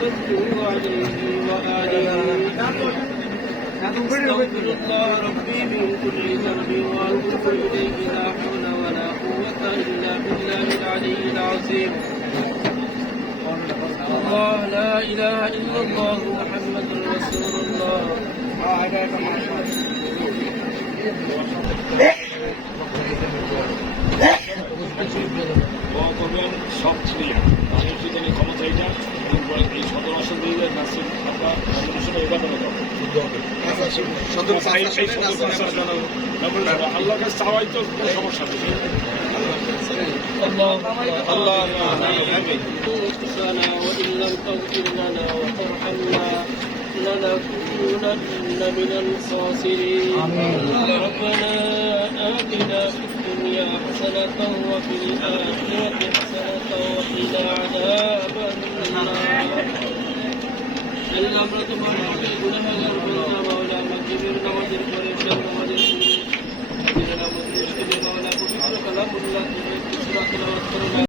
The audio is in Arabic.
صلوا عليه وآله أستغفر الله ربي من كل ذنب وأتوب إليه لا حول ولا قوة إلا بالله العلي العظيم الله لا إله إلا الله محمد رسول الله সব ছিলেন তাদের যদি তিনি ক্ষমতায় যান এবং এই সদর আসন দিয়ে যান নাসির আমরা সদর আসনে এটা করে দেবো এই- এই সদর প্রশাসন এবং আল্লাহর কাছে চাওয়াই তো কোনো সমস্যা নেই اللهم اللهم انصرنا وإن لم تغفر لنا وترحمنا لنكونن من الخاسرين ربنا آتنا في الدنيا حسنة وفي الآخرة حسنة وقيل عذاب النار. الأمر كما لها لنا